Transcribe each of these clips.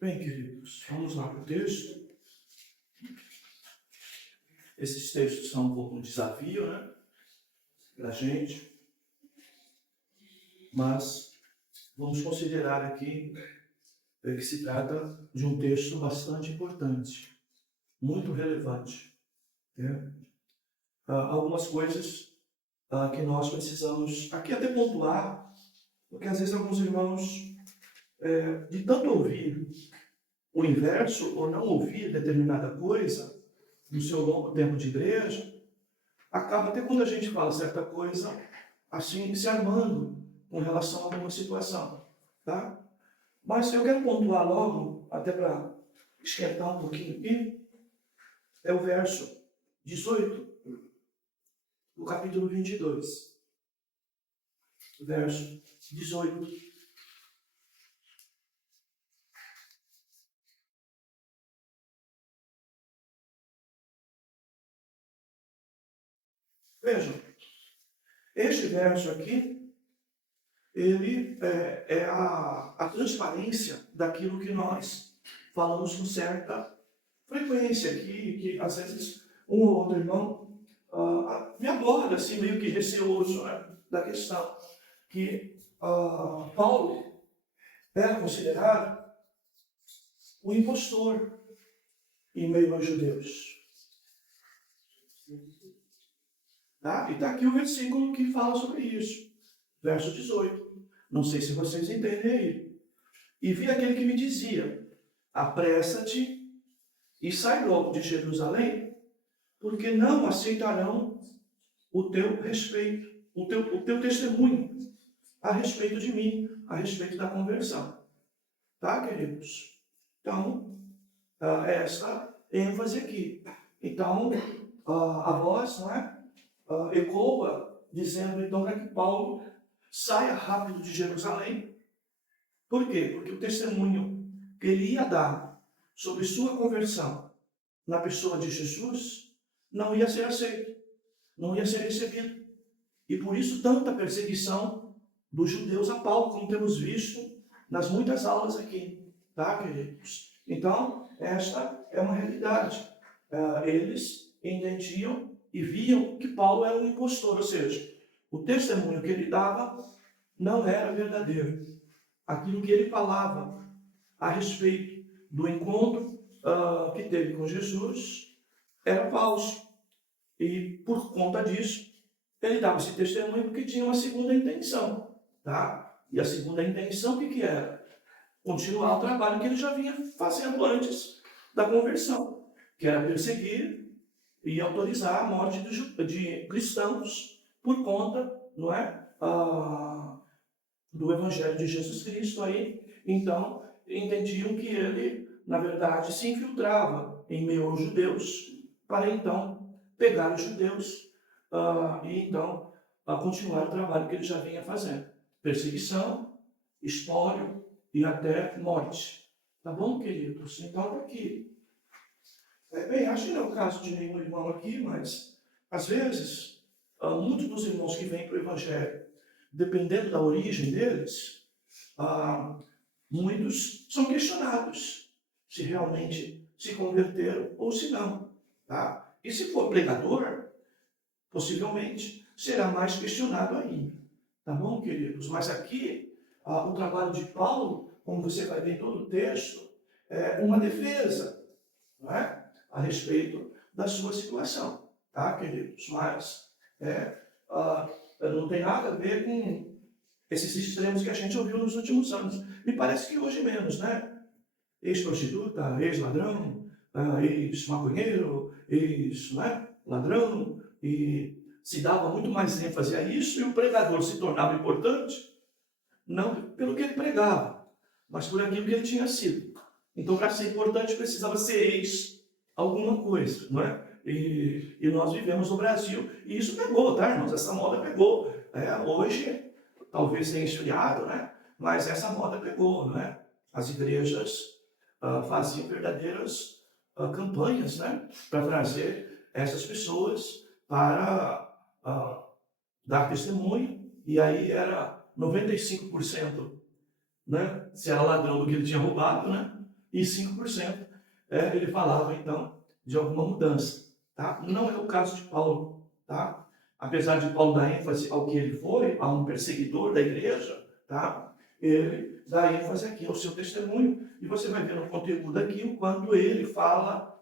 Bem, queridos, vamos lá para o texto. Esses textos são um pouco um desafio, né, para a gente, mas vamos considerar aqui que se trata de um texto bastante importante, muito relevante, né? Algumas coisas que nós precisamos aqui até pontuar, porque às vezes alguns irmãos, de tanto ouvir o inverso ou não ouvir determinada coisa no seu longo tempo de igreja, acaba até quando a gente fala certa coisa, assim, se armando com relação a alguma situação, tá? Mas eu quero pontuar logo, até para esquentar um pouquinho aqui, é o verso 18 do capítulo 22. Verso 18. Vejam, este verso aqui, ele é a transparência daquilo que nós falamos com certa frequência aqui, que às vezes um ou outro irmão me aborda assim, meio que receoso, né, da questão que Paulo era considerado o impostor em meio aos judeus. Tá? E está aqui o versículo que fala sobre isso. Verso 18. Não sei se vocês entendem aí. E vi aquele que me dizia: apressa-te e sai logo de Jerusalém, porque não aceitarão o teu respeito, o teu testemunho a respeito de mim, a respeito da conversão. Tá, queridos? Então, essa ênfase aqui. Então, a voz, não é? Ecoa, dizendo então para que Paulo saia rápido de Jerusalém. Por quê? Porque o testemunho que ele ia dar sobre sua conversão na pessoa de Jesus não ia ser aceito, não ia ser recebido. E por isso tanta perseguição dos judeus a Paulo, como temos visto nas muitas aulas aqui, tá, queridos? Então, esta é uma realidade. Eles entendiam e viam que Paulo era um impostor, ou seja, o testemunho que ele dava não era verdadeiro. Aquilo que ele falava a respeito do encontro que teve com Jesus era falso. E por conta disso, ele dava esse testemunho porque tinha uma segunda intenção, tá? E a segunda intenção, o que era? Continuar o trabalho que ele já vinha fazendo antes da conversão, que era perseguir e autorizar a morte de cristãos por conta, não é, do Evangelho de Jesus Cristo. Aí, então, entendiam que ele, na verdade, se infiltrava em meio aos judeus para então pegar os judeus e então continuar o trabalho que ele já vinha fazendo. Perseguição, espólio e até morte. Tá bom, queridos? Então, tá aqui. Bem, acho que não é o caso de nenhum irmão aqui, mas às vezes, muitos dos irmãos que vêm para o Evangelho, dependendo da origem deles, muitos são questionados se realmente se converteram ou se não. Tá? E se for pregador, possivelmente será mais questionado ainda. Tá bom, queridos? Mas aqui, o trabalho de Paulo, como você vai ver em todo o texto, é uma defesa, não é? A respeito da sua situação, tá, queridos? Mas não tem nada a ver com esses extremos que a gente ouviu nos últimos anos. Me parece que hoje menos, né? Ex-prostituta, ex-ladrão, ex-maconheiro, ex-ladrão, e se dava muito mais ênfase a isso, e o pregador se tornava importante, não pelo que ele pregava, mas por aquilo que ele tinha sido. Então, para ser importante, precisava ser ex alguma coisa, não é? E nós vivemos no Brasil, e isso pegou, tá, irmãos? Essa moda pegou. Hoje, talvez tenha esfriado, né? Mas essa moda pegou, não é? As igrejas faziam verdadeiras campanhas, né? Para trazer essas pessoas para dar testemunho, e aí era 95%, né? Se era ladrão do que ele tinha roubado, né? e 5% ele falava, então, de alguma mudança. Tá? Não é o caso de Paulo. Tá? Apesar de Paulo dar ênfase ao que ele foi, a um perseguidor da igreja, tá? Ele dá ênfase aqui ao seu testemunho, e você vai ver no conteúdo aqui o quanto ele fala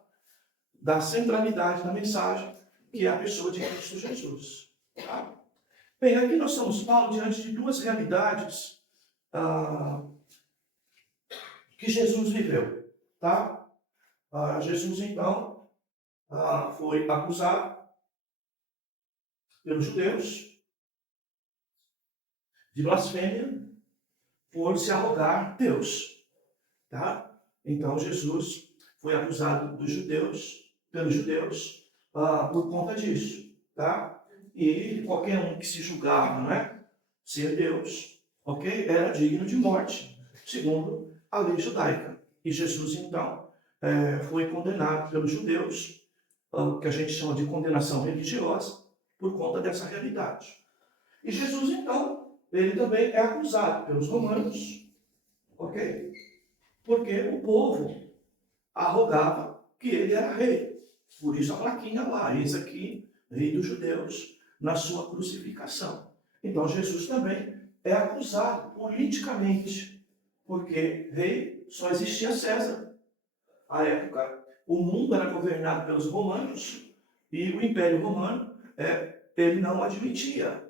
da centralidade da mensagem, que é a pessoa de Cristo Jesus. Tá? Bem, aqui nós estamos, Paulo, diante de duas realidades que Jesus viveu. Tá? Jesus, então, foi acusado pelos judeus de blasfêmia por se arrogar Deus. Tá? Então, Jesus foi acusado pelos judeus, por conta disso. Tá? E qualquer um que se julgava, não é, ser Deus, ok, era digno de morte, segundo a lei judaica. E Jesus, então, foi condenado pelos judeus, que a gente chama de condenação religiosa, por conta dessa realidade. E Jesus, então, ele também é acusado pelos romanos, ok? Porque o povo arrogava que ele era rei. Por isso a plaquinha lá, eis aqui, rei dos judeus, na sua crucificação. Então Jesus também é acusado politicamente, porque rei só existia César. À época, o mundo era governado pelos romanos, e o Império Romano, ele não admitia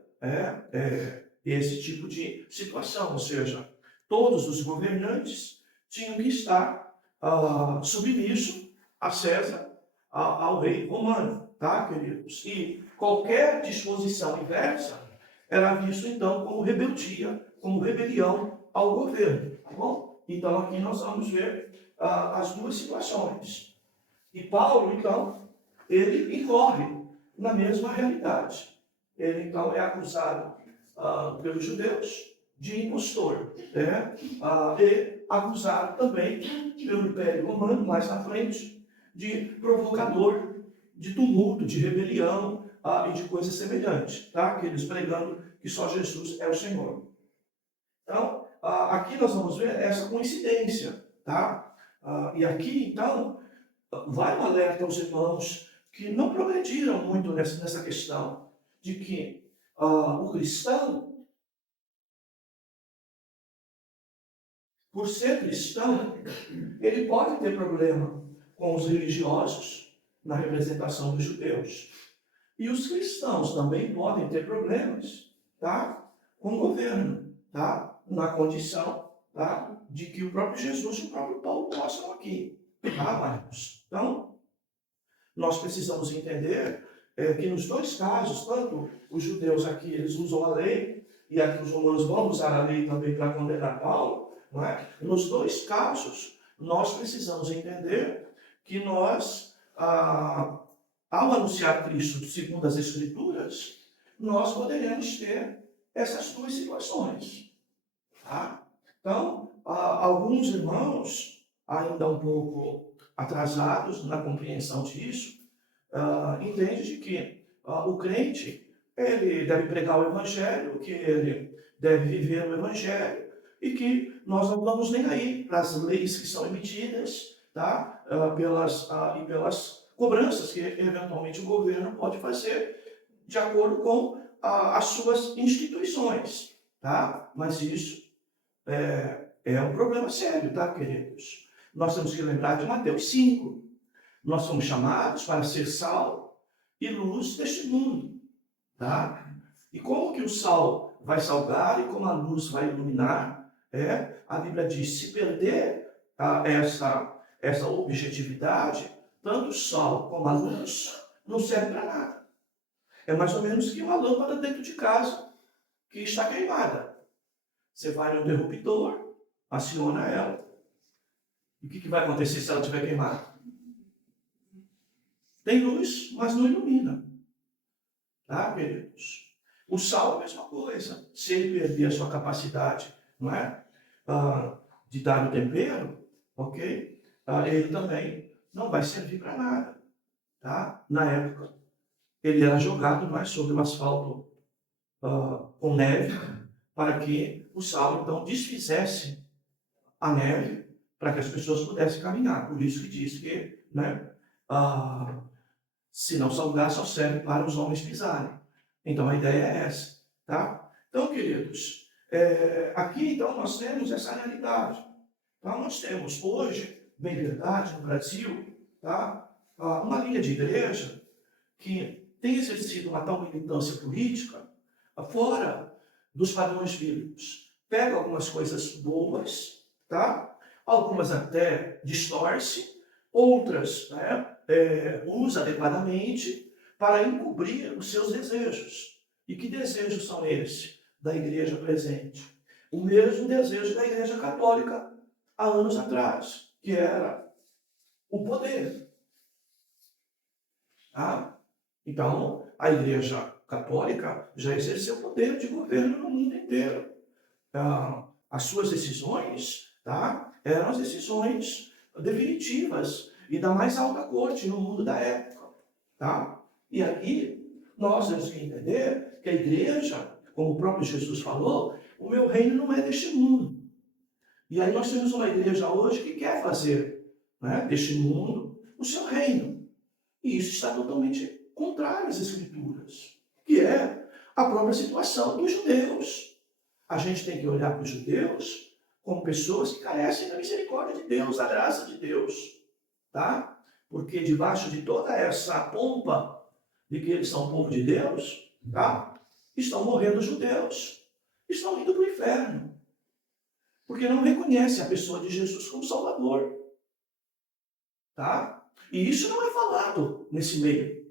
esse tipo de situação, ou seja, todos os governantes tinham que estar submissos a César, ao rei romano, tá, queridos? E qualquer disposição inversa era visto, então, como rebeldia, como rebelião ao governo, tá bom? Então, aqui nós vamos ver as duas situações. E Paulo, então, ele incorre na mesma realidade. Ele, então, é acusado pelos judeus de impostor, e acusado também pelo Império Romano, mais na frente, de provocador, de tumulto, de rebelião e de coisas semelhantes, tá? Aqueles pregando que só Jesus é o Senhor. Então, aqui nós vamos ver essa coincidência, tá? E aqui, então, vai um alerta aos irmãos que não progrediram muito nessa questão de que o cristão, por ser cristão, ele pode ter problema com os religiosos na representação dos judeus. E os cristãos também podem ter problemas, tá, com o governo, tá, na condição, tá, de que o próprio Jesus e o próprio Paulo mostram aqui. Tá, Marcos? Então, nós precisamos entender que nos dois casos, tanto os judeus aqui, eles usam a lei, e aqui os romanos vão usar a lei também para condenar Paulo, não é? Nos dois casos, nós precisamos entender que nós, ao anunciar Cristo segundo as Escrituras, nós poderemos ter essas duas situações. Tá? Então, alguns irmãos, ainda um pouco atrasados na compreensão disso, entendem de que o crente ele deve pregar o Evangelho, que ele deve viver o Evangelho, e que nós não vamos nem aí para as leis que são emitidas, tá? pelas cobranças que eventualmente o governo pode fazer de acordo com as suas instituições. Tá? Mas isso é um problema sério, tá, queridos? Nós temos que lembrar de Mateus 5. Nós somos chamados para ser sal e luz deste mundo, tá? E como que o sal vai salgar e como a luz vai iluminar? A Bíblia diz, se perder essa objetividade, tanto o sal como a luz não serve para nada. É mais ou menos que uma lâmpada dentro de casa que está queimada. Você vai no interruptor, aciona ela. E o que vai acontecer se ela estiver queimada? Tem luz, mas não ilumina. Tá, queridos? O sal é a mesma coisa. Se ele perder a sua capacidade, não é? De dar o tempero, ok? Ele também não vai servir para nada. Tá? Na época, ele era jogado mais sobre o asfalto com neve, para que o sal, então, desfizesse a neve para que as pessoas pudessem caminhar. Por isso que diz que, né, se não salgar, só serve para os homens pisarem. Então, a ideia é essa, tá? Então, queridos, aqui, então, nós temos essa realidade. Então, nós temos hoje, bem verdade, no Brasil, tá? Uma linha de igreja que tem exercido uma tal militância política fora dos padrões bíblicos. Pega algumas coisas boas, tá? Algumas até distorce, outras, né, usa adequadamente para encobrir os seus desejos. E que desejos são esses da igreja presente? O mesmo desejo da igreja católica há anos atrás, que era o poder. Tá? Então, a igreja católica já exerceu poder de governo no mundo inteiro. As suas decisões, tá, eram as decisões definitivas e da mais alta corte no mundo da época. Tá? E aqui nós temos que entender que a igreja, como o próprio Jesus falou, o meu reino não é deste mundo. E aí nós temos uma igreja hoje que quer fazer, né, deste mundo o seu reino. E isso está totalmente contrário às Escrituras, que é a própria situação dos judeus. A gente tem que olhar para os judeus como pessoas que carecem da misericórdia de Deus, da graça de Deus. Tá? Porque debaixo de toda essa pompa de que eles são povo de Deus, tá? Estão morrendo os judeus. Estão indo para o inferno. Porque não reconhecem a pessoa de Jesus como Salvador. Tá? E isso não é falado nesse meio.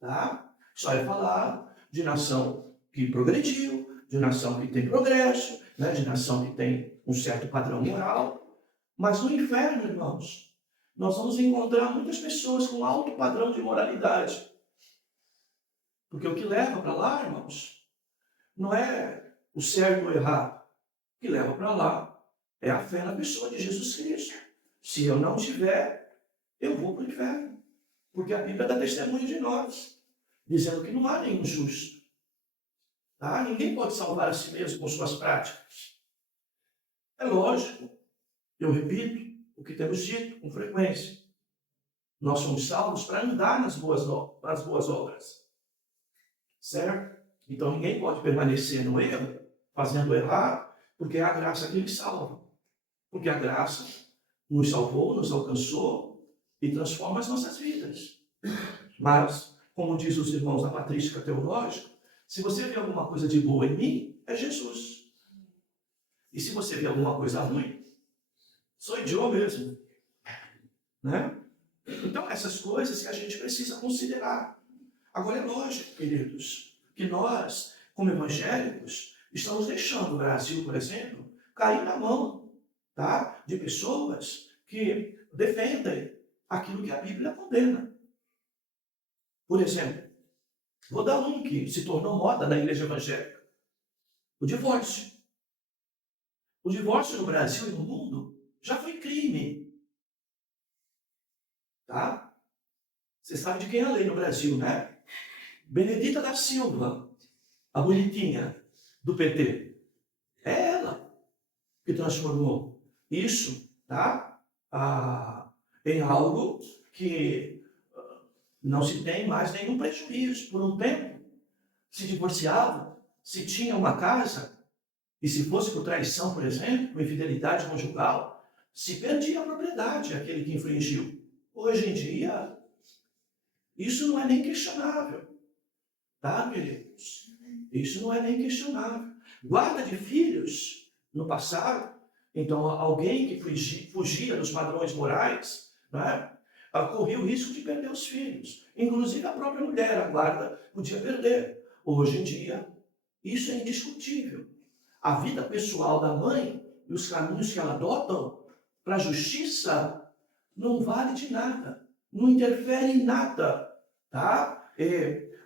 Tá? Só é falado de nação que progrediu, de nação que tem progresso, né? De nação que tem um certo padrão moral. Mas no inferno, irmãos, nós vamos encontrar muitas pessoas com alto padrão de moralidade. Porque o que leva para lá, irmãos, não é o certo ou errado. O que leva para lá é a fé na pessoa de Jesus Cristo. Se eu não tiver, eu vou para o inferno. Porque a Bíblia dá testemunho de nós, dizendo que não há nenhum justo. Tá? Ninguém pode salvar a si mesmo com suas práticas. É lógico, eu repito o que temos dito com frequência. Nós somos salvos para andar nas boas obras. Certo? Então ninguém pode permanecer no erro, fazendo errado, porque é a graça que ele salva. Porque a graça nos salvou, nos alcançou e transforma as nossas vidas. Mas, como diz os irmãos da patrística teológica, se você vê alguma coisa de boa em mim, é Jesus. E se você vê alguma coisa ruim, sou eu mesmo. Né? Então, essas coisas que a gente precisa considerar. Agora, é lógico, queridos, que nós, como evangélicos, estamos deixando o Brasil, por exemplo, cair na mão, tá, de pessoas que defendem aquilo que a Bíblia condena. Por exemplo, vou dar um que se tornou moda na igreja evangélica. O divórcio. O divórcio no Brasil e no mundo já foi crime. Tá? Você sabe de quem é a lei no Brasil, né? Benedita da Silva, a bonitinha do PT. É ela que transformou isso, tá? Em algo que não se tem mais nenhum prejuízo. Por um tempo, se divorciava, se tinha uma casa, e se fosse por traição, por exemplo, por infidelidade conjugal, se perdia a propriedade aquele que infringiu. Hoje em dia, isso não é nem questionável. Tá, queridos? Isso não é nem questionável. Guarda de filhos, no passado, então alguém que fugia dos padrões morais, né, corria o risco de perder os filhos. Inclusive a própria mulher, a guarda, podia perder. Hoje em dia, isso é indiscutível. A vida pessoal da mãe e os caminhos que ela adotam para a justiça não vale de nada, não interfere em nada, tá?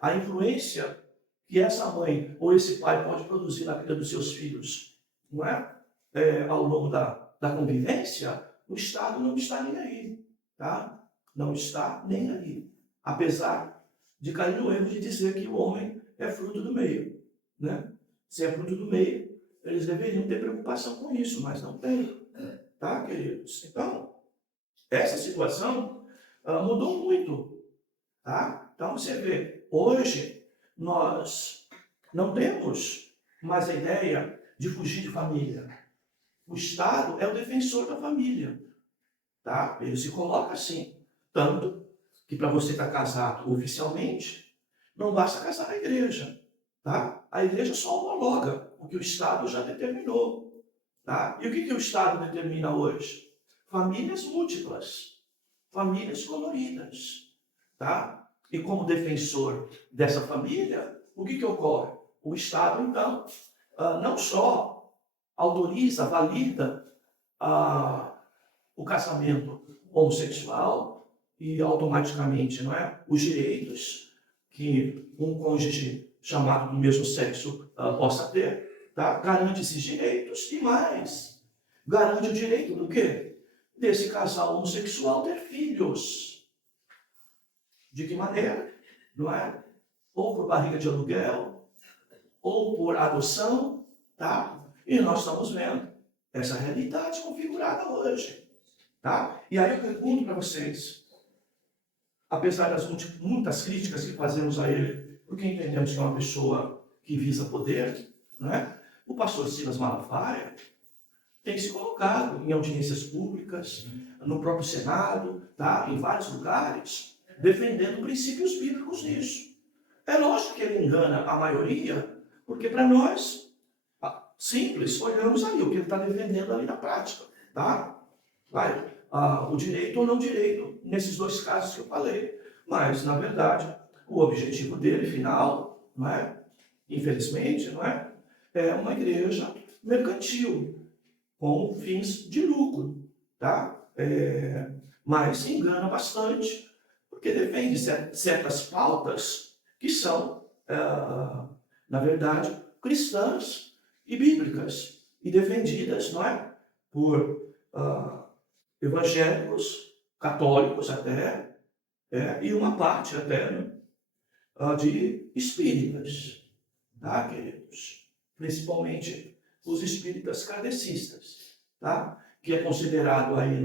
A influência que essa mãe ou esse pai pode produzir na vida dos seus filhos, não é? Ao longo da convivência, o Estado não está nem aí, tá? Não está nem aí. Apesar de cair no erro de dizer que o homem é fruto do meio, né? Se é fruto do meio, eles deveriam ter preocupação com isso, mas não tem, tá, queridos? Então, essa situação mudou muito, tá? Então, você vê, hoje nós não temos mais a ideia de fugir de família. O Estado é o defensor da família, tá? Ele se coloca assim. Tanto que para você estar casado oficialmente, não basta casar na igreja, tá? A igreja só homologa o que o Estado já determinou, tá? E o que o Estado determina hoje? Famílias múltiplas, famílias coloridas, tá? E como defensor dessa família, o que ocorre? O Estado, então, não só autoriza, valida o casamento homossexual e automaticamente, não é, os direitos que um cônjuge chamado do mesmo sexo possa ter, tá? Garante esses direitos e mais, garante o direito do quê? Desse casal homossexual ter filhos. De que maneira? Não é? Ou por barriga de aluguel, ou por adoção, tá? E nós estamos vendo essa realidade configurada hoje, tá? E aí eu pergunto para vocês, apesar das muitas críticas que fazemos a ele, porque entendemos que é uma pessoa que visa poder, não é? O pastor Silas Malafaia tem se colocado em audiências públicas, no próprio Senado, tá? Em vários lugares, defendendo princípios bíblicos nisso. É lógico que ele engana a maioria, porque para nós, simples, olhamos ali o que ele está defendendo ali na prática, tá? Vai, o direito ou não direito, nesses dois casos que eu falei. Mas, na verdade, o objetivo dele, final, não é? Infelizmente, não é? É uma igreja mercantil, com fins de lucro, tá? Mas se engana bastante, porque defende certas pautas que são, na verdade, cristãs e bíblicas, e defendidas, não é? Por evangélicos, católicos até, e uma parte até, né? De espíritas, tá, queridos? Principalmente os espíritas kardecistas, tá? Que é considerado aí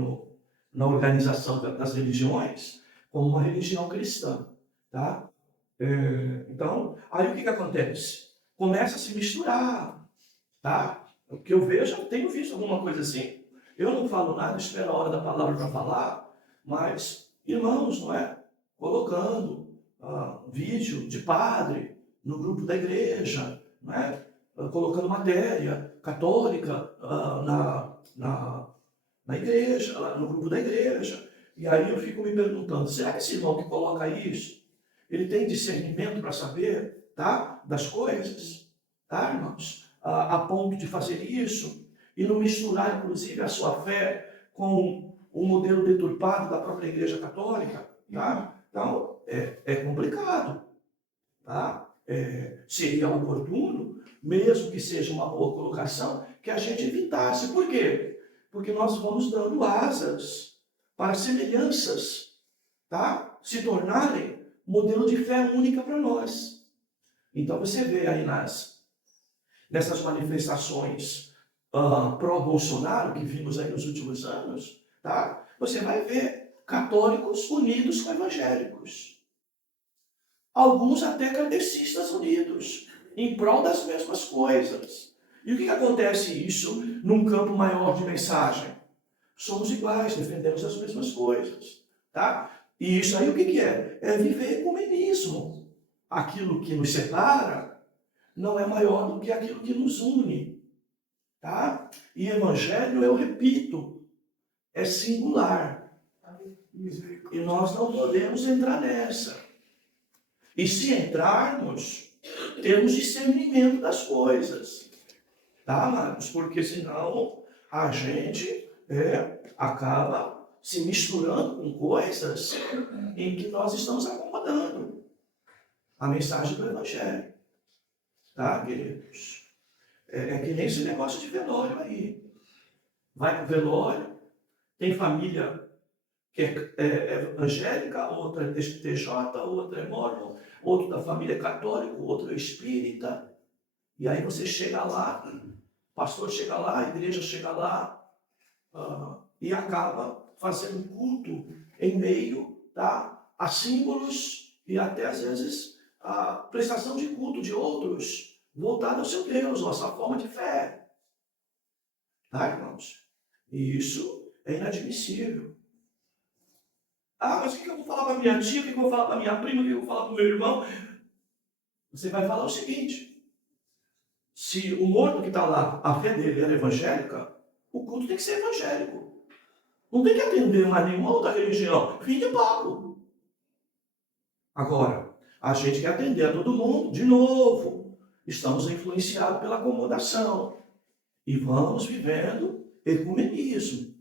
na organização das religiões como uma religião cristã, tá? Então, aí o que acontece? Começa a se misturar, tá? O que eu vejo, eu tenho visto alguma coisa assim. Eu não falo nada, espero a hora da palavra para falar, mas irmãos, não é? Colocando vídeo de padre no grupo da igreja, não é? Colocando matéria católica na igreja, no grupo da igreja. E aí eu fico me perguntando, será que esse irmão que coloca isso, ele tem discernimento para saber, tá? Das coisas, tá, irmãos? A ponto de fazer isso e não misturar, inclusive, a sua fé com o modelo deturpado da própria Igreja Católica, tá? Então, é complicado, tá? Seria oportuno, mesmo que seja uma boa colocação, que a gente evitasse. Por quê? Porque nós vamos dando asas para semelhanças, tá? Se tornarem modelo de fé única para nós. Então, você vê aí nessas manifestações pró-Bolsonaro que vimos aí nos últimos anos, tá? Você vai ver católicos unidos com evangélicos. Alguns até kardecistas unidos, em prol das mesmas coisas. E o que acontece isso num campo maior de mensagem? Somos iguais, defendemos as mesmas coisas, tá? E isso aí o que é? É viver ecumenismo. Aquilo que nos separa não é maior do que aquilo que nos une, tá? E evangelho, eu repito, é singular. E nós não podemos entrar nessa. E se entrarmos, temos discernimento das coisas, tá, amados? Porque senão a gente acaba se misturando com coisas em que nós estamos acomodando a mensagem do Evangelho, tá, queridos? É que nem esse negócio de velório aí. Vai pro velório, tem família que é evangélica, outra é TJ, outra é mormon, outro da família é católico, outro é espírita. E aí você chega lá, o pastor chega lá, a igreja chega lá, e acaba fazendo culto em meio, tá, a símbolos e até às vezes a prestação de culto de outros voltado ao seu Deus, ou à sua forma de fé. Tá, irmãos? E isso é inadmissível. Ah, mas o que eu vou falar para minha tia, o que eu vou falar para minha prima, o que eu vou falar para o meu irmão? Você vai falar o seguinte: se o morto que está lá, a fé dele era evangélica, o culto tem que ser evangélico. Não tem que atender mais nenhuma outra religião. Fim de papo. Agora, a gente quer atender a todo mundo, de novo. Estamos influenciados pela acomodação. E vamos vivendo ecumenismo.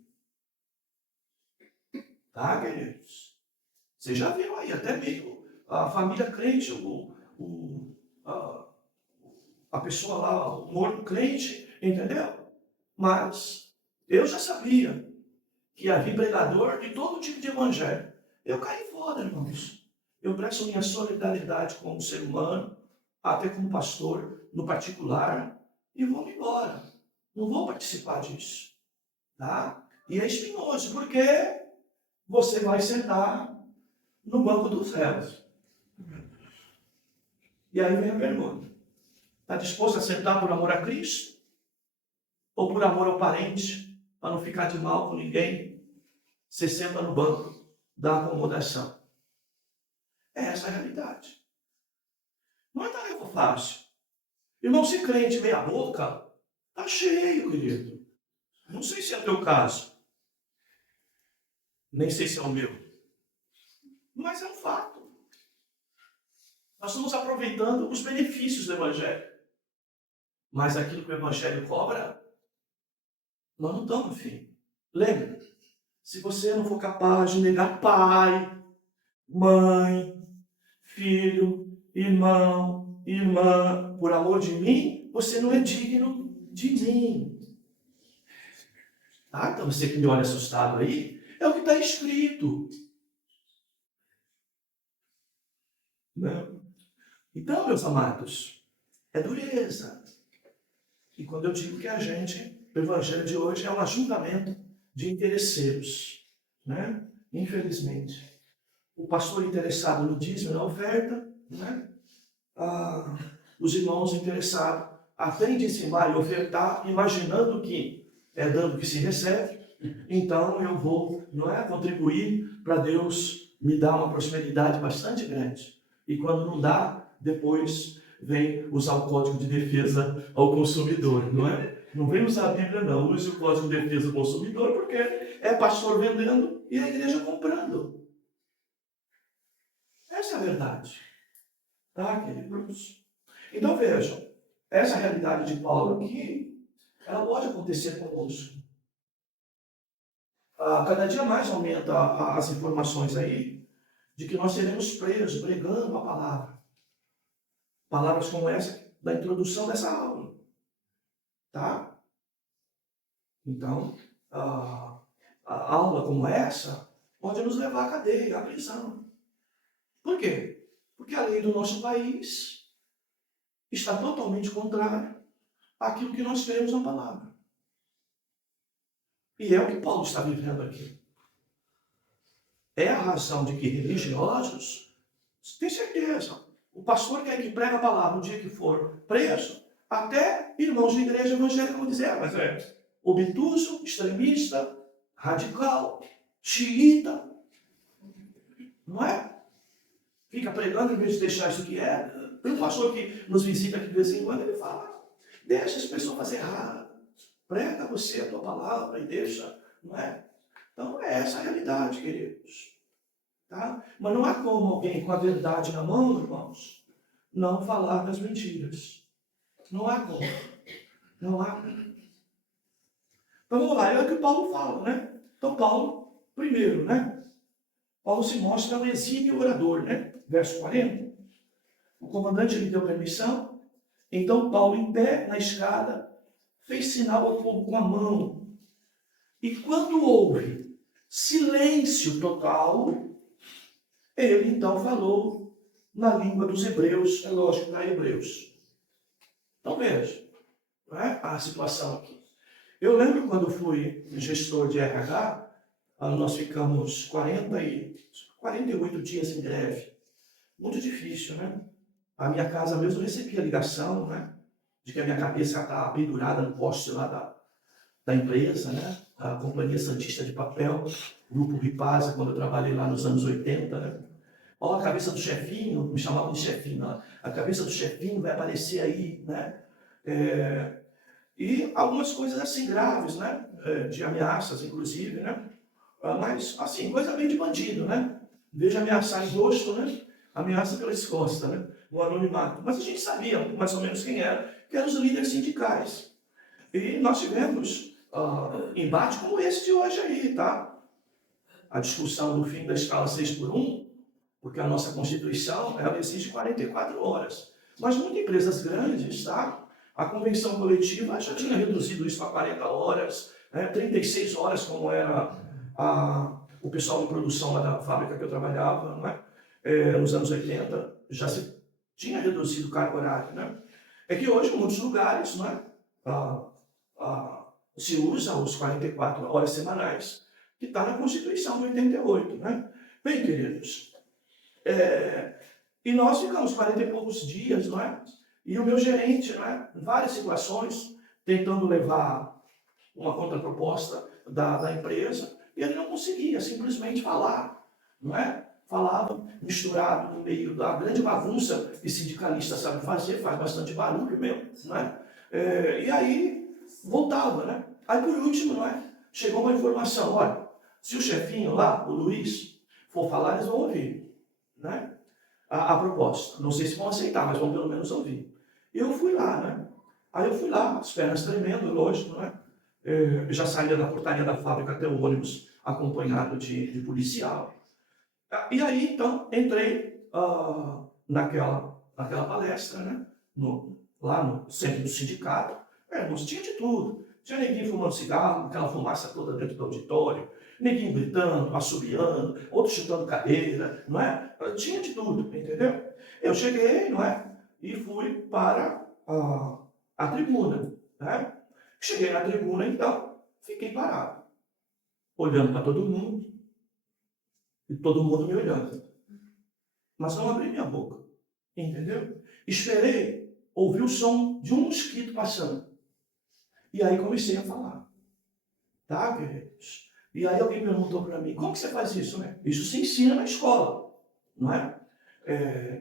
Tá, queridos? Vocês já viram aí, até mesmo a família crente, a pessoa lá, o morto crente, entendeu? Mas eu já sabia que havia pregador de todo tipo de evangelho. Eu caí fora, irmãos. Eu presto minha solidariedade como ser humano, até como pastor, no particular, e vou embora. Não vou participar disso. Tá? E é espinhoso, porque você vai sentar no banco dos réus. E aí vem a pergunta: está disposto a sentar por amor a Cristo? Ou por amor ao parente, para não ficar de mal com ninguém? Você senta no banco da acomodação. É essa a realidade. Não é tarefa fácil. Irmão, se crente meia boca, tá cheio, querido. Não sei se é o teu caso. Nem sei se é o meu. Mas é um fato. Nós estamos aproveitando os benefícios do Evangelho. Mas aquilo que o Evangelho cobra, nós não estamos afim. Lembra? Se você não for capaz de negar pai, mãe, filho, irmão, irmã, por amor de mim, você não é digno de mim. Ah, então você que me olha assustado aí, é o que está escrito. Não. Então, meus amados, é dureza. E quando eu digo que o evangelho de hoje é um ajuntamento de interesseiros, né? Infelizmente. O pastor interessado no dízimo e na oferta, né? Os irmãos interessados até em dizimar e ofertar, imaginando que é dando que se recebe, então eu vou, não é, contribuir para Deus me dar uma prosperidade bastante grande. E quando não dá, depois vem usar o Código de Defesa ao Consumidor, não é? Não vem usar a Bíblia, não. Use o Código de Defesa ao Consumidor, porque é pastor vendendo e a igreja comprando. Essa é a verdade. Tá, queridos? Então vejam, essa realidade de Paulo aqui, ela pode acontecer conosco. Cada dia mais aumenta as informações aí de que nós seremos presos pregando a palavra. Palavras como essa da introdução dessa aula. Tá? Então, a aula como essa pode nos levar à cadeia, à prisão. Por quê? Porque a lei do nosso país está totalmente contrária àquilo que nós cremos na palavra. E é o que Paulo está vivendo aqui. É a razão de que religiosos, tem certeza, o pastor que prega a palavra no dia que for preso, até irmãos de igreja evangélica vão dizer, mas é obtuso, extremista, radical, xiita, não é? Fica pregando em vez de deixar isso que é. Tem um pastor que nos visita aqui de vez em quando, ele fala, deixa as pessoas fazer errado, prega você a tua palavra e deixa, não é? Então é essa a realidade, queridos. Tá? Mas não há como alguém com a verdade na mão, irmãos, não falar das mentiras. Não há como. Não há como. Então vamos lá, é o que Paulo fala, né? Então Paulo, primeiro, né? Paulo se mostra um exímio orador, né? Verso 40. O comandante lhe deu permissão. Então Paulo, em pé na escada, fez sinal ao povo com a mão. E quando houve silêncio total, ele então falou na língua dos hebreus, é lógico, para hebreus. Então veja, não é? A situação aqui. Eu lembro quando fui gestor de RH, nós ficamos 48 dias em greve. Muito difícil, né? A minha casa mesmo recebia ligação, né? De que a minha cabeça estava pendurada no poste lá da empresa, né? A Companhia Santista de Papel, Grupo Ripasa, quando eu trabalhei lá nos anos 80, né? Ó, a cabeça do chefinho, me chamavam de chefinho, né? A cabeça do chefinho vai aparecer aí, né? E algumas coisas assim graves, né? De ameaças, inclusive, né? Mas, assim, coisa bem de bandido, né? Veja ameaçar em rosto, né? Ameaça pelas costas, né? No anonimato. Mas a gente sabia mais ou menos quem era, que eram os líderes sindicais. E nós tivemos embate como esse de hoje aí, tá? A discussão do fim da escala 6x1, porque a nossa Constituição, ela exige 44 horas. Mas muitas empresas grandes, tá? A convenção coletiva já tinha reduzido isso para 40 horas, né? 36 horas, como era o pessoal de produção lá da fábrica que eu trabalhava, né? Nos anos 80, já se tinha reduzido o cargo horário, né? É que hoje, em muitos lugares, né? Se usa os 44 horas semanais, que está na Constituição de 88, né? Bem, queridos, e nós ficamos 40 e poucos dias, não é? E o meu gerente, não é? Em várias situações, tentando levar uma contraproposta da empresa, e ele não conseguia simplesmente falar, não é? Falava misturado no meio da grande bagunça que sindicalista sabe fazer, faz bastante barulho mesmo, não é? E aí voltava, né? Aí por último, não é? Chegou uma informação, olha, se o chefinho lá, o Luiz, for falar, eles vão ouvir, né? A proposta. Não sei se vão aceitar, mas vão pelo menos ouvir. E eu fui lá, né? Aí eu fui lá, as pernas tremendo, lógico, né? Já saía da portaria da fábrica até o ônibus acompanhado de policial. E aí, então, entrei naquela palestra, né? Lá no centro do sindicato. Nós tinha de tudo. Tinha neguinho fumando cigarro, aquela fumaça toda dentro do auditório, neguinho gritando, assobiando, outro chutando cadeira, não é? Tinha de tudo, entendeu? Eu cheguei, não é? E fui para a tribuna, né? Cheguei na tribuna, então, fiquei parado, olhando para todo mundo, e todo mundo me olhando. Mas não abri minha boca, entendeu? Esperei ouvir o som de um mosquito passando. E aí comecei a falar, tá, queridos? E aí alguém perguntou para mim, como que você faz isso, né? Isso se ensina na escola, não é?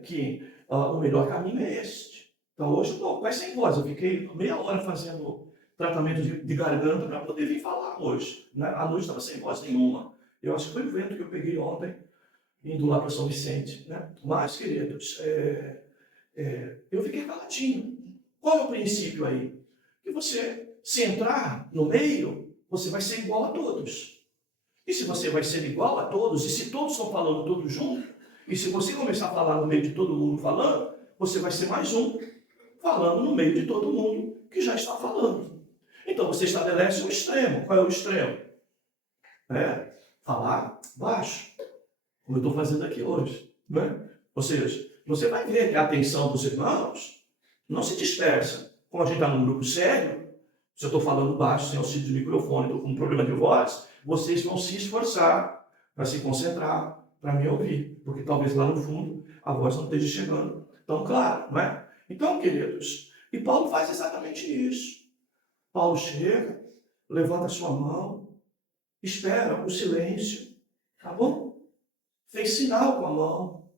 Que o melhor caminho é este. Então hoje eu estou quase sem voz, eu fiquei meia hora fazendo tratamento de garganta para poder vir falar hoje. Né? À noite estava sem voz nenhuma. Eu acho que foi o vento que eu peguei ontem, indo lá para São Vicente. Né? Mas, queridos, eu fiquei caladinho. Qual é o princípio aí? Que você, se entrar no meio, você vai ser igual a todos. E se você vai ser igual a todos, e se todos estão falando todos juntos, e se você começar a falar no meio de todo mundo falando, você vai ser mais um falando no meio de todo mundo que já está falando. Então você estabelece um extremo. Qual é o extremo? Falar baixo, como eu estou fazendo aqui hoje. Né? Ou seja, você vai ver que a atenção dos irmãos não se dispersa. Como a gente está num grupo sério, se eu estou falando baixo, sem auxílio de microfone, estou com um problema de voz, vocês vão se esforçar para se concentrar, para me ouvir, porque talvez lá no fundo a voz não esteja chegando tão claro, não é? Então, queridos, e Paulo faz exatamente isso. Paulo chega, levanta a sua mão, espera o silêncio, tá bom? Fez sinal com a mão,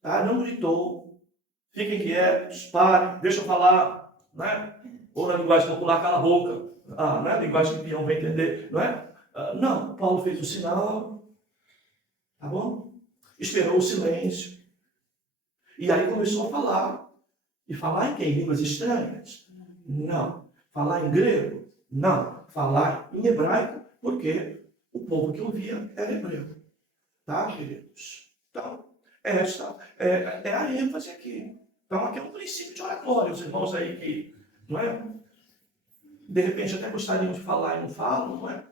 tá? Não gritou, fiquem quietos, parem, deixa eu falar, né? Ou na linguagem popular, cala a boca, né? Linguagem que o peão vai entender, não é? Não, Paulo fez o sinal, tá bom? Esperou o silêncio, e aí começou a falar. E falar em quê? Em línguas estranhas? Não. Falar em grego? Não. Falar em hebraico, porque o povo que ouvia era hebreu. Tá, queridos? Então, esta é a ênfase aqui. Então, aqui é um princípio de oratória. Os irmãos aí que, não é? De repente até gostariam de falar e não falam, não é?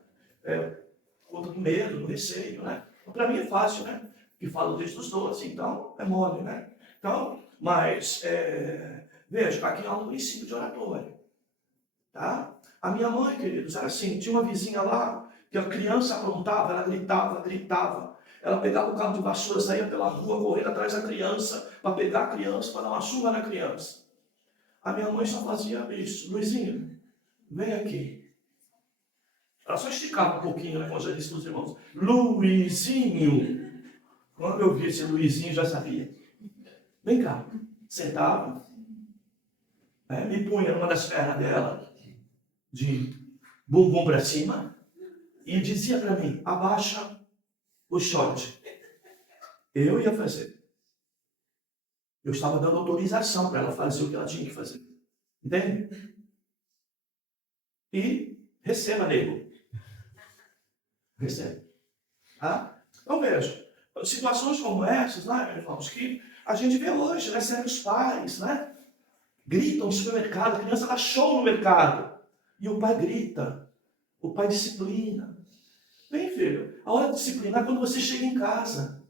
Por conta do medo, do receio, né? Para mim é fácil, né? Que falo desde os 12, então é mole, né? Então, mas, veja, aqui há um princípio de oratória, tá? A minha mãe, queridos, era assim, tinha uma vizinha lá, que a criança aprontava, ela gritava, gritava. Ela pegava o carro de vassoura, saía pela rua, correndo atrás da criança, para pegar a criança, para dar uma surra na criança. A minha mãe só fazia isso. Luizinho, vem aqui. Ela só esticava um pouquinho, né, como eu já disse para os irmãos. Luizinho. Quando eu vi esse Luizinho, já sabia. Vem cá. Sentava. Me punha numa das pernas dela, de bumbum para cima, e dizia para mim, abaixa o short. Eu ia fazer. Eu estava dando autorização para ela fazer o que ela tinha que fazer. Entende? E receba, nego. Recebe. Tá? Então veja, situações como essas, né, irmãos, que a gente vê hoje, né, certos pais, né, gritam no supermercado, a criança dá show no mercado, e o pai grita, o pai disciplina. Bem, filho, a hora de disciplinar é quando você chega em casa.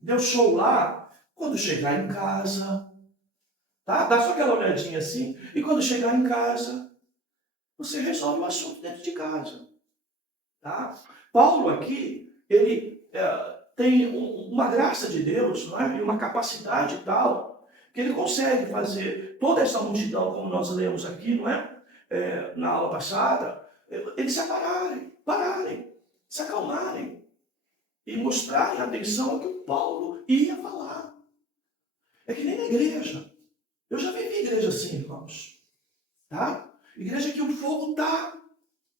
Deu show lá, quando chegar em casa, tá? Dá só aquela olhadinha assim, e quando chegar em casa, você resolve o assunto dentro de casa. Tá? Paulo aqui, ele tem uma graça de Deus, não é? E uma capacidade tal, que ele consegue fazer toda essa multidão, como nós lemos aqui, não é? Na aula passada, eles se pararem, se acalmarem e mostrarem atenção ao que o Paulo ia falar. É que nem na igreja. Eu já vivi igreja assim, irmãos. Tá? Igreja que o fogo está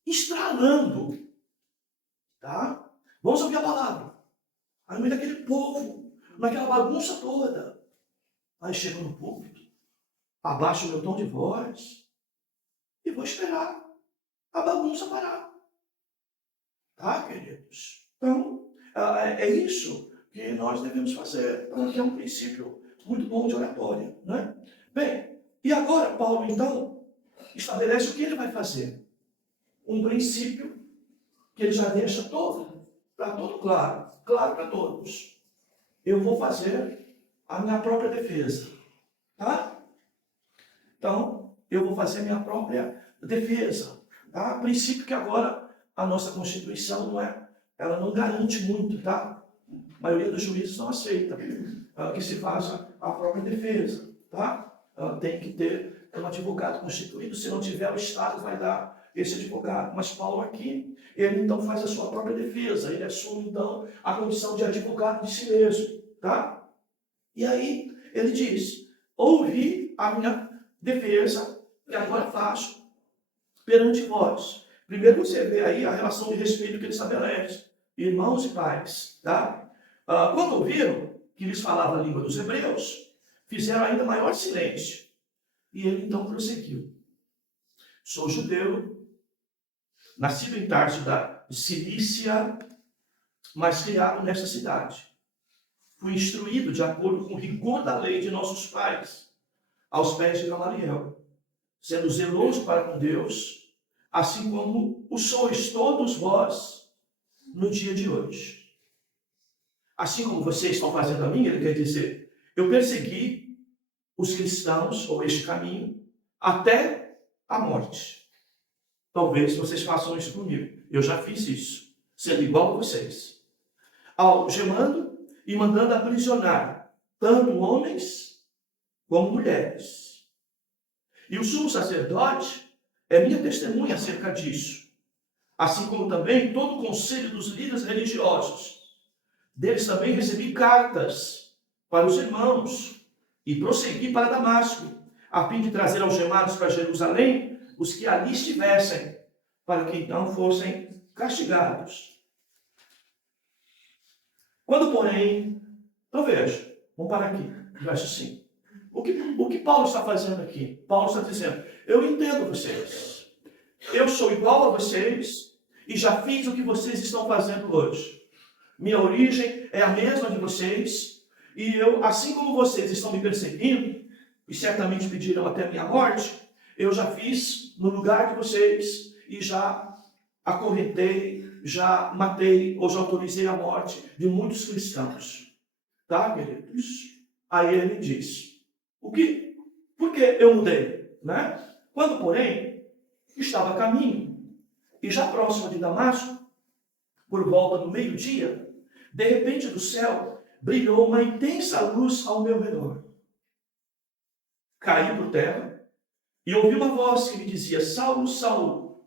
estralando. Tá? Vamos ouvir a palavra. Aí no meio daquele povo, naquela bagunça toda. Aí chego no púlpito, abaixo o meu tom de voz e vou esperar a bagunça parar. Tá, queridos? Então, é isso que nós devemos fazer. Então, aqui é um princípio muito bom de oratória. Né? Bem, e agora Paulo, então, estabelece o que ele vai fazer. Um princípio que ele já deixa para todo claro para todos. Eu vou fazer a minha própria defesa. Tá? Então, eu vou fazer a minha própria defesa. Tá? Princípio que agora a nossa Constituição ela não garante muito, tá? A maioria dos juízes não aceita que se faça a própria defesa, tá? Tem que ter um advogado constituído, se não tiver, o Estado vai dar esse advogado. Mas Paulo aqui, ele então faz a sua própria defesa, ele assume então a condição de advogado de si mesmo, tá? E aí ele diz, ouvi a minha defesa, que agora faço perante vós. Primeiro você vê aí a relação de respeito que ele estabelece, irmãos e pais, tá? Quando ouviram que lhes falava a língua dos hebreus, fizeram ainda maior silêncio. E ele então prosseguiu. Sou judeu, nascido em Tarso da Cilícia, mas criado nesta cidade. Fui instruído de acordo com o rigor da lei de nossos pais, aos pés de Gamaliel, sendo zeloso para com Deus, assim como o sois todos vós no dia de hoje. Assim como vocês estão fazendo a mim, ele quer dizer, eu persegui os cristãos, ou este caminho, até a morte. Talvez vocês façam isso comigo. Eu já fiz isso, sendo igual a vocês. Algemando e mandando aprisionar tanto homens como mulheres. E o sumo sacerdote é minha testemunha acerca disso. Assim como também todo o conselho dos líderes religiosos. Deles também recebi cartas para os irmãos e prossegui para Damasco, a fim de trazer algemados para Jerusalém os que ali estivessem, para que então fossem castigados. Quando, porém, então veja, vamos parar aqui, verso 5. O que Paulo está fazendo aqui? Paulo está dizendo, eu entendo vocês, eu sou igual a vocês e já fiz o que vocês estão fazendo hoje. Minha origem é a mesma de vocês e eu, assim como vocês estão me perseguindo e certamente pediram até a minha morte, eu já fiz no lugar de vocês e já acorrentei, já matei ou já autorizei a morte de muitos cristãos. Tá, queridos? Aí ele diz, por que eu mudei? Né? Quando, porém, estava a caminho, e já próximo de Damasco, por volta do meio-dia, de repente do céu brilhou uma intensa luz ao meu redor. Caí por terra e ouvi uma voz que me dizia: Saulo, Saulo,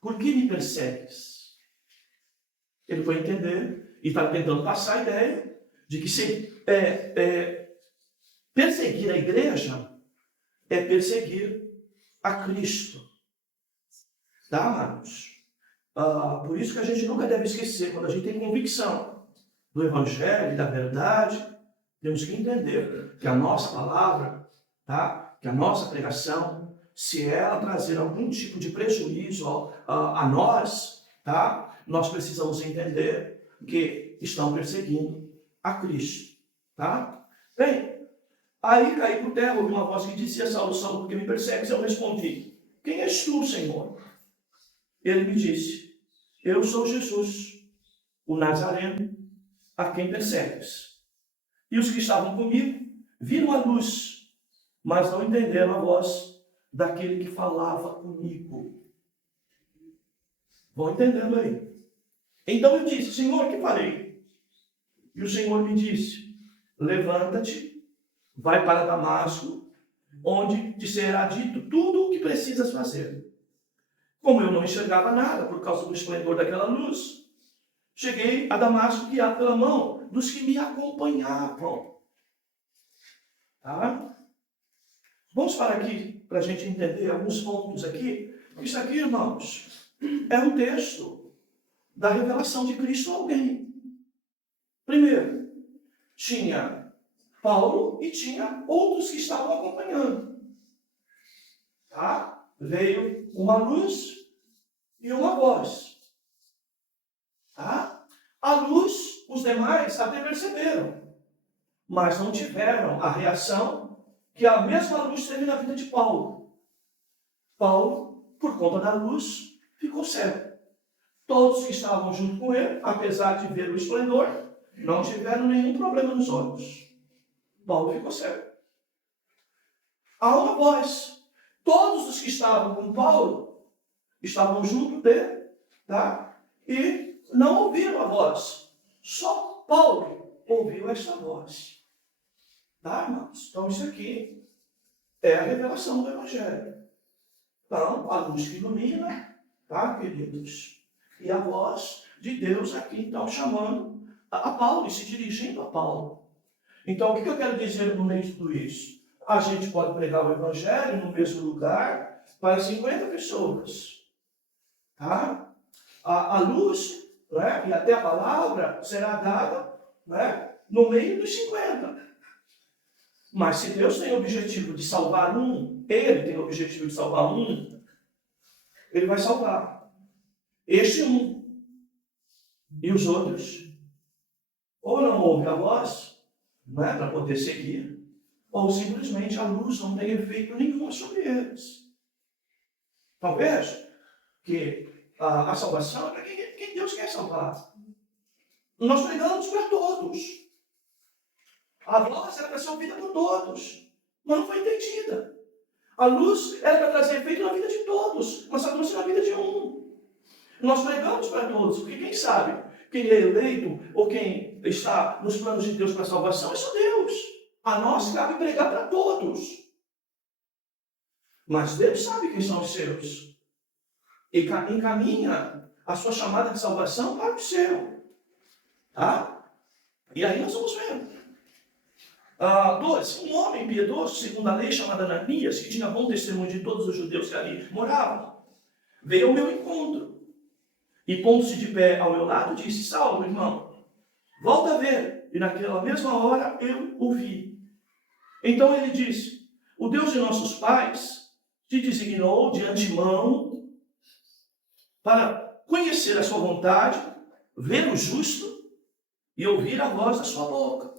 por que me persegues? Ele foi entender e estava tentando passar a ideia de que perseguir a igreja é perseguir a Cristo. Tá, amados? Por isso que a gente nunca deve esquecer, quando a gente tem convicção do Evangelho e da verdade, temos que entender que a nossa palavra, tá? Que a nossa pregação, se ela trazer algum tipo de prejuízo a nós, tá? Nós precisamos entender que estão perseguindo a Cristo. Tá? Bem, aí caí por terra, ouvi uma voz que dizia: Saulo, Saulo, por que me persegues? Eu respondi: quem és tu, Senhor? Ele me disse: eu sou Jesus, o Nazareno, a quem persegues. E os que estavam comigo viram a luz, mas não entenderam a voz daquele que falava comigo. Vão entendendo aí? Então eu disse: Senhor, que farei? E o Senhor me disse: levanta-te, vai para Damasco, onde te será dito tudo o que precisas fazer. Como eu não enxergava nada por causa do esplendor daquela luz, cheguei a Damasco guiado pela mão dos que me acompanhavam. Tá? Vamos parar aqui para a gente entender alguns pontos aqui. Isso aqui, irmãos, é um texto da revelação de Cristo a alguém. Primeiro, tinha Paulo e tinha outros que estavam acompanhando. Tá? Veio uma luz e uma voz. Tá? A luz, os demais até perceberam, mas não tiveram a reação que a mesma luz teve na vida de Paulo. Paulo, por conta da luz, ficou cego. Todos que estavam junto com ele, apesar de ver o esplendor, não tiveram nenhum problema nos olhos. Paulo ficou cego. Há uma voz. Todos os que estavam com Paulo estavam junto dele, tá? E não ouviram a voz. Só Paulo ouviu essa voz. Tá, irmãos? Então isso aqui é a revelação do Evangelho. Então, a luz que ilumina, tá, queridos? E a voz de Deus aqui, então, chamando a Paulo e se dirigindo a Paulo. Então, o que eu quero dizer no meio de tudo isso? A gente pode pregar o Evangelho no mesmo lugar para 50 pessoas. Tá? A luz, né, e até a palavra será dada, né, no meio dos 50. Mas se Deus tem o objetivo de salvar um, Ele tem o objetivo de salvar um, Ele vai salvar este um. E os outros, ou não ouvem a voz, né, para poder seguir, ou simplesmente a luz não tem efeito nenhum sobre eles. Talvez que a salvação é para quem Deus quer salvar. Nós pregamos para todos. A voz era para ser ouvida por todos, mas não foi entendida. A luz era para trazer efeito na vida de todos, mas só trouxe na vida de um. Nós pregamos para todos, porque quem sabe, quem é eleito ou quem está nos planos de Deus para a salvação é só Deus. A nós cabe pregar para todos. Mas Deus sabe quem são os seus. E encaminha a sua chamada de salvação para o céu. Tá? E aí nós vamos ver. 2. Um homem piedoso, segundo a lei, chamado Ananias, que tinha bom testemunho de todos os judeus que ali moravam, veio ao meu encontro. E pondo-se de pé ao meu lado, disse: Saulo, irmão, volta a ver. E naquela mesma hora eu o vi. Então ele disse: o Deus de nossos pais te designou de antemão para conhecer a sua vontade, ver o justo e ouvir a voz da sua boca.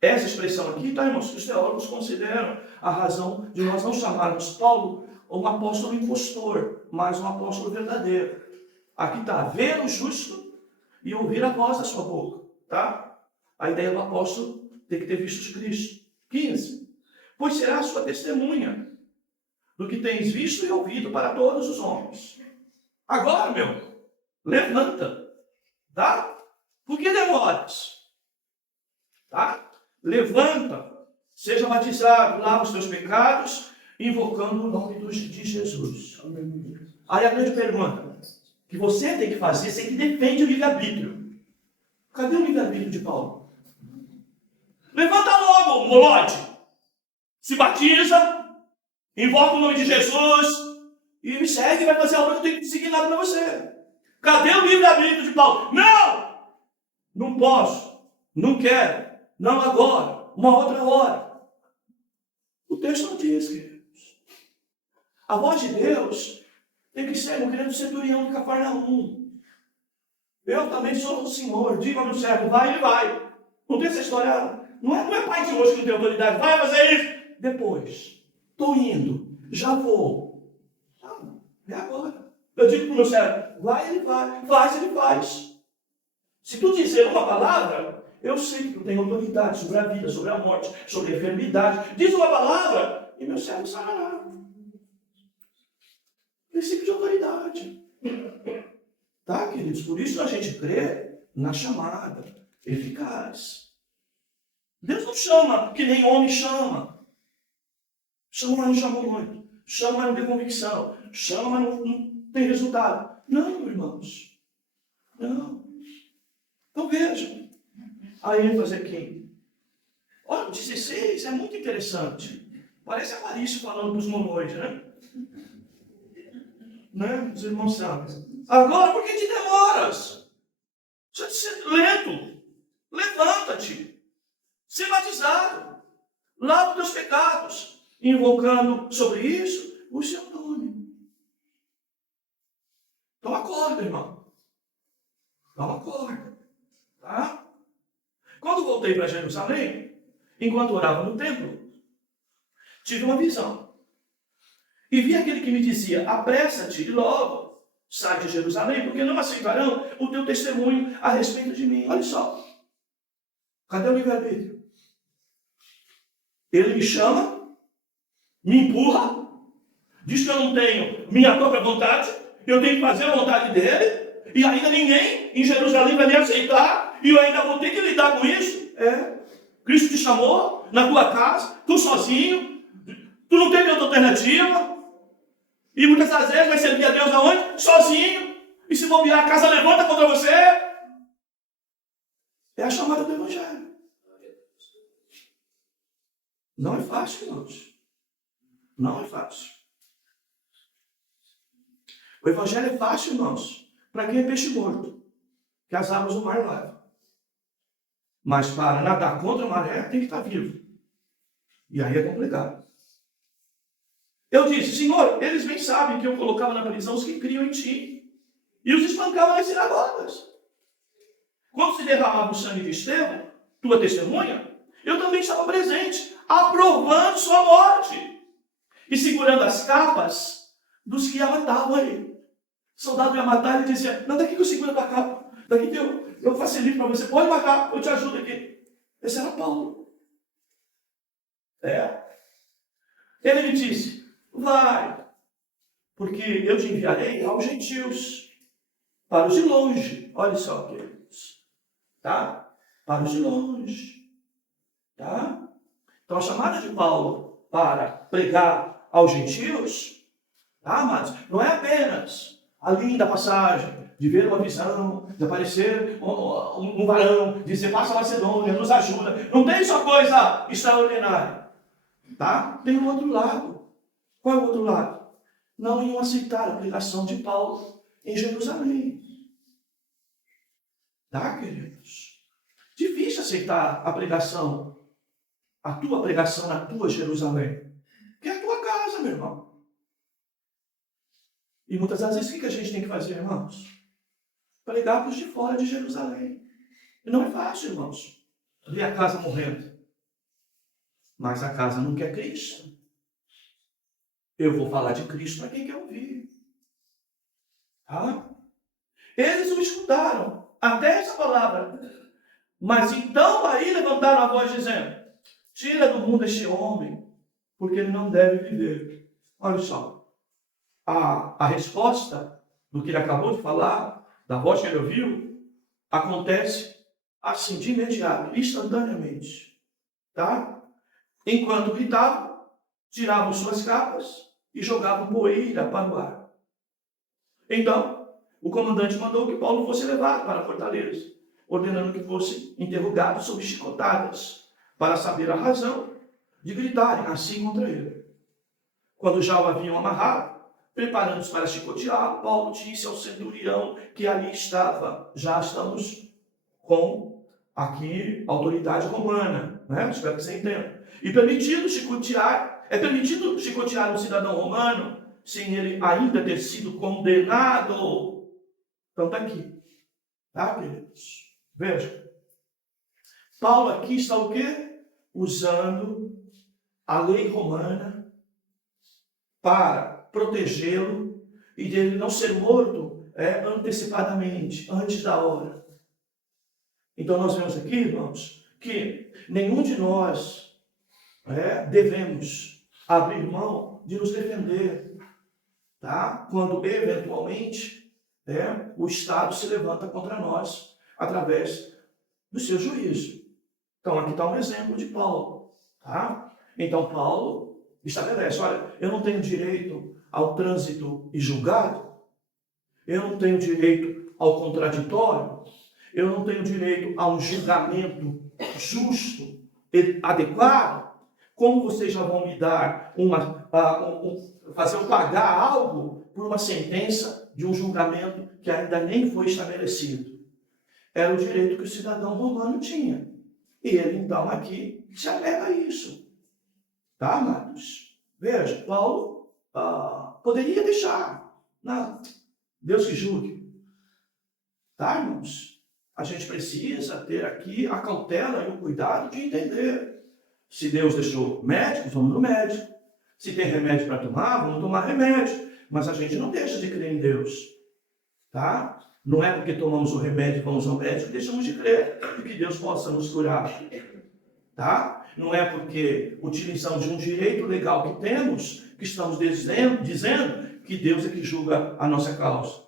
Essa expressão aqui, tá, irmãos, que os teólogos consideram a razão de nós não chamarmos Paulo um apóstolo impostor, mas um apóstolo verdadeiro. Aqui está, ver o justo e ouvir a voz da sua boca, tá? A ideia do apóstolo tem que ter visto Cristo. 15. Pois será a sua testemunha, do que tens visto e ouvido para todos os homens. Agora, meu, levanta, tá? Por que demoras? Tá? Levanta, seja batizado, lava os teus pecados, invocando o nome de Jesus. Aí a grande pergunta que você tem que fazer, você que defende o livre-arbítrio. Cadê o livre-arbítrio de Paulo? Levanta logo, molote. Se batiza, invoca o nome de Jesus e me segue, vai fazer a obra que eu tenho que seguir nada para você. Cadê o livre-arbítrio de Paulo? Não! Não posso, não quero, não agora, uma outra hora. O texto não diz, queridos. A voz de Deus tem que ser, meu querido centurião de Cafarnaum. Eu também sou o Senhor, diga ao meu servo, vai, ele vai. Não tem essa história, não é pai de hoje que não tem autoridade, vai fazer isso. Depois, estou indo, já vou. Não, é agora. Eu digo para o meu servo, vai, ele vai, faz, ele faz. Se tu dizer uma palavra, eu sei que tu tem autoridade sobre a vida, sobre a morte, sobre a enfermidade. Diz uma palavra e meu servo sarará. Princípio de autoridade. Tá, queridos? Por isso a gente crê na chamada eficaz. Deus não chama que nem homem chama. Chama, mas não chamou muito. Chama, mas não tem convicção. Chama, mas não tem resultado. Não, irmãos. Não. Então vejam. A ênfase aqui. Olha, o 16 é muito interessante. Parece Avarício falando para os monoides, né? Os irmãos sabem. Agora, por que te demoras? Deixa de ser lento. Levanta-te. Ser batizado. Lava os teus pecados. Invocando sobre isso o seu nome. Então acorda, irmão. Então acorda. Tá? Quando voltei para Jerusalém, enquanto orava no templo, tive uma visão. E vi aquele que me dizia, apressa-te e logo sai de Jerusalém, porque não aceitarão o teu testemunho a respeito de mim. Olha só. Cadê o livre-arbítrio? Ele me chama, me empurra, diz que eu não tenho minha própria vontade, eu tenho que fazer a vontade dele, e ainda ninguém em Jerusalém vai me aceitar, e eu ainda vou ter que lidar com isso. Cristo te chamou na tua casa, tu sozinho, tu não tem outra alternativa, e muitas das vezes vai servir a Deus aonde? Sozinho, e se bobear, a casa levanta contra você. É a chamada do Evangelho. Não é fácil, irmãos. Não é fácil. O Evangelho é fácil, irmãos, para quem é peixe morto, que as águas do mar levam. Mas para nadar contra a maré, tem que estar vivo. E aí é complicado. Eu disse, Senhor, eles bem sabem que eu colocava na prisão os que criam em ti. E os espancava nas sinagogas. Quando se derramava o sangue de Estevão, tua testemunha, eu também estava presente, aprovando sua morte. E segurando as capas dos que a matavam aí. O soldado ia matar, ele dizia, não, daqui que eu seguro a tua capa. Daqui que eu facilito para você. Pode matar, eu te ajudo aqui. Esse era Paulo. Ele me disse, vai, porque eu te enviarei aos gentios, para os de longe. Olha só, queridos. Tá? Para os de longe. Tá? Então a chamada de Paulo para pregar aos gentios, tá, amados? Não é apenas a linda passagem de ver uma visão, de aparecer um varão, dizer, passa a Macedônia, nos ajuda. Não tem só coisa extraordinária. Tá? Tem um outro lado. Qual é o outro lado? Não iam aceitar a pregação de Paulo em Jerusalém. Tá, queridos? Difícil aceitar a pregação, a tua pregação na tua Jerusalém. Que é a tua casa, meu irmão. E muitas das vezes o que a gente tem que fazer, irmãos? Pregar para os de fora de Jerusalém. E não é fácil, irmãos, ver a casa morrendo. Mas a casa não quer Cristo. Eu vou falar de Cristo para quem quer ouvir. Tá? Eles o escutaram, até essa palavra. Mas então aí levantaram a voz dizendo, tira do mundo este homem, porque ele não deve viver. Olha só, a resposta do que ele acabou de falar, da voz que ele ouviu, acontece assim, de imediato, instantaneamente. Tá? Enquanto gritavam, tiravam suas capas e jogavam poeira para o ar. Então, o comandante mandou que Paulo fosse levado para a fortaleza, ordenando que fosse interrogado sob chicotadas, para saber a razão de gritarem assim contra ele. Quando já o haviam amarrado, preparando-se para chicotear, Paulo disse ao centurião que ali estava: já estamos com aqui autoridade romana, né? Espero que você entenda. E é permitido chicotear um cidadão romano sem ele ainda ter sido condenado. Então está aqui, tá, queridos? Veja, Paulo aqui está o quê? Usando a lei romana para protegê-lo e dele não ser morto antecipadamente, antes da hora. Então nós vemos aqui, irmãos, que nenhum de nós devemos abrir mão de nos defender, tá? Quando eventualmente o Estado se levanta contra nós através do seu juízo. Então aqui está um exemplo de Paulo, tá? Então Paulo estabelece: olha, eu não tenho direito ao trânsito e julgado, eu não tenho direito ao contraditório, eu não tenho direito a um julgamento justo e adequado. Como vocês já vão me dar fazer eu pagar algo por uma sentença de um julgamento que ainda nem foi estabelecido? Era o direito que o cidadão romano tinha. E ele, então, aqui se apega a isso. Tá, amados? Veja, Paulo poderia deixar. Não, Deus que julgue. Tá, irmãos? A gente precisa ter aqui a cautela e o cuidado de entender. Se Deus deixou médicos, vamos no médico. Se tem remédio para tomar, vamos tomar remédio. Mas a gente não deixa de crer em Deus. Tá? Não é porque tomamos o remédio e vamos ao médico que deixamos de crer de que Deus possa nos curar. Tá? Não é porque utilizamos de um direito legal que temos que estamos dizendo que Deus é que julga a nossa causa.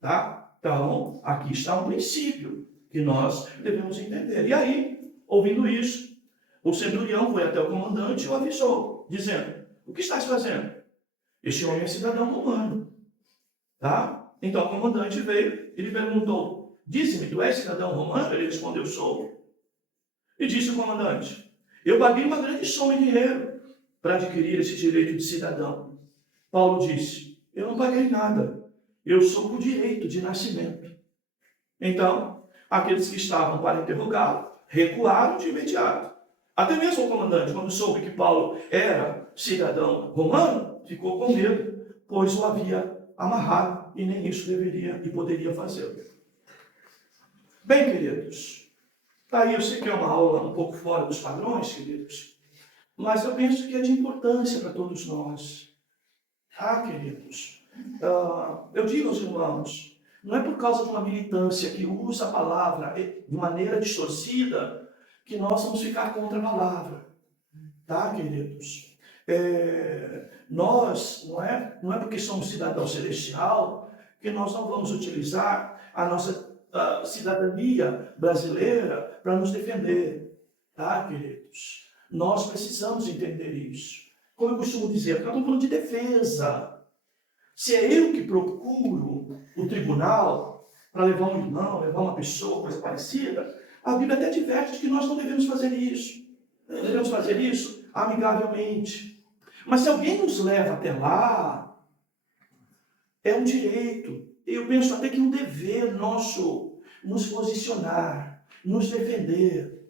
Tá? Então, aqui está um princípio que nós devemos entender. E aí, ouvindo isso, o centurião foi até o comandante e o avisou, dizendo: o que estás fazendo? Este homem é cidadão romano. Tá? Então o comandante veio e lhe perguntou: dize-me, tu és cidadão romano? Ele respondeu: sou. E disse o comandante: eu paguei uma grande soma de dinheiro para adquirir esse direito de cidadão. Paulo disse: eu não paguei nada, eu sou com direito de nascimento. Então, aqueles que estavam para interrogá-lo recuaram de imediato. Até mesmo o comandante, quando soube que Paulo era cidadão romano, ficou com medo, pois o havia amarrado e nem isso deveria e poderia fazer. Bem, queridos, aí eu sei que é uma aula um pouco fora dos padrões, queridos, mas eu penso que é de importância para todos nós. Queridos, eu digo aos irmãos, não é por causa de uma militância que usa a palavra de maneira distorcida que nós vamos ficar contra a palavra. Tá, queridos? Nós, não é porque somos cidadão celestial que nós não vamos utilizar a nossa cidadania brasileira para nos defender. Tá, queridos? Nós precisamos entender isso. Como eu costumo dizer, eu estou falando de defesa. Se é eu que procuro o tribunal para levar um irmão, levar uma pessoa, coisa parecida, a Bíblia até adverte que nós não devemos fazer isso. Devemos fazer isso amigavelmente. Mas se alguém nos leva até lá, é um direito. Eu penso até que um dever nosso nos posicionar, nos defender.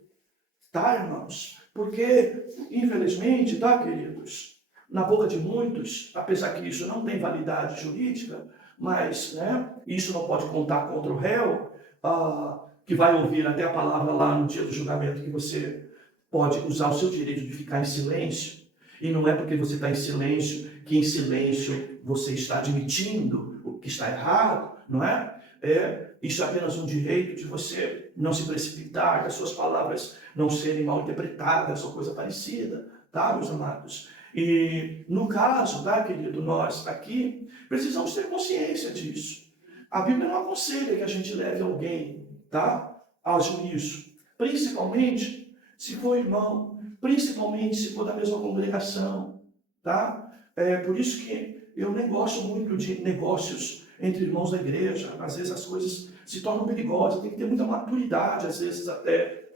Tá, irmãos? Porque, infelizmente, tá, queridos, na boca de muitos, apesar que isso não tem validade jurídica, mas isso não pode contar contra o réu, que vai ouvir até a palavra lá no dia do julgamento que você pode usar o seu direito de ficar em silêncio. E não é porque você está em silêncio que em silêncio você está admitindo o que está errado, não é? Isso é apenas um direito de você não se precipitar, que as suas palavras não serem mal interpretadas ou coisa parecida, tá, meus amados? E no caso, tá, querido, nós aqui precisamos ter consciência disso. A Bíblia não aconselha que a gente leve alguém, tá, ao juízo, principalmente se for irmão, principalmente se for da mesma congregação, tá? Por isso que eu nem gosto muito de negócios entre irmãos da igreja. Às vezes as coisas se tornam perigosas, tem que ter muita maturidade, às vezes até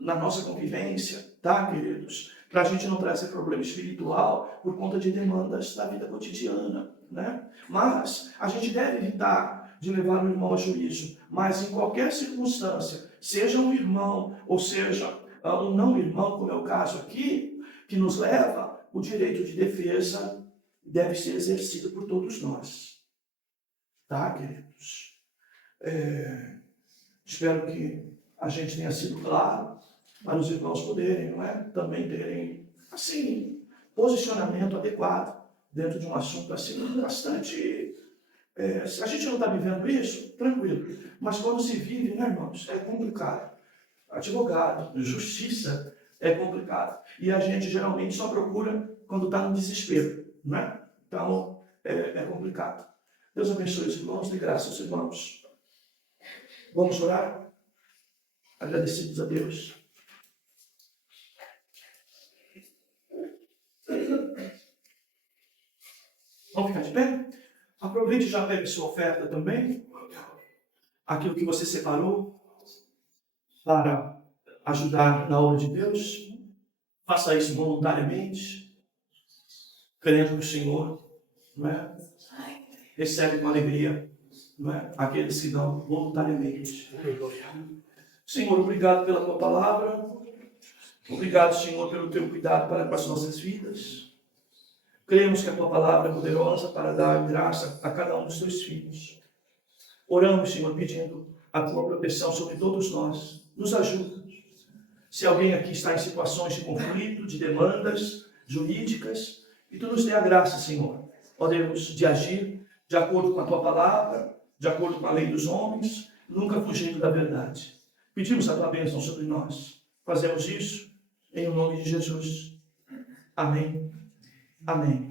na nossa convivência, tá, queridos? Para a gente não trazer problema espiritual por conta de demandas da vida cotidiana, né? Mas a gente deve evitar de levar o irmão a juízo, mas em qualquer circunstância, seja um irmão ou seja um não irmão, como é o caso aqui, que nos leva, o direito de defesa deve ser exercido por todos nós. Tá, queridos? Espero que a gente tenha sido claro para os irmãos poderem, não é? Também terem, assim, posicionamento adequado dentro de um assunto assim bastante... se a gente não está vivendo isso, tranquilo. Mas quando se vive, né, irmãos, é complicado. Advogado, justiça é complicado. E a gente geralmente só procura quando está no desespero, né? Então, é complicado. Deus abençoe os irmãos, dê graça aos irmãos. Vamos orar? Agradecidos a Deus. Vamos ficar de pé? Aproveite e já pegue sua oferta também. Aquilo que você separou para ajudar na obra de Deus. Faça isso voluntariamente, crendo no Senhor, não é? Recebe com alegria, não é? Aqueles que dão voluntariamente. Senhor, obrigado pela tua palavra. Obrigado, Senhor, pelo teu cuidado para com as nossas vidas. Cremos que a tua palavra é poderosa para dar graça a cada um dos teus filhos. Oramos, Senhor, pedindo a tua proteção sobre todos nós. Nos ajuda. Se alguém aqui está em situações de conflito, de demandas jurídicas, que tu nos dê a graça, Senhor, ó Deus, de agir de acordo com a tua palavra, de acordo com a lei dos homens, nunca fugindo da verdade. Pedimos a tua bênção sobre nós. Fazemos isso em nome de Jesus. Amém. Amém.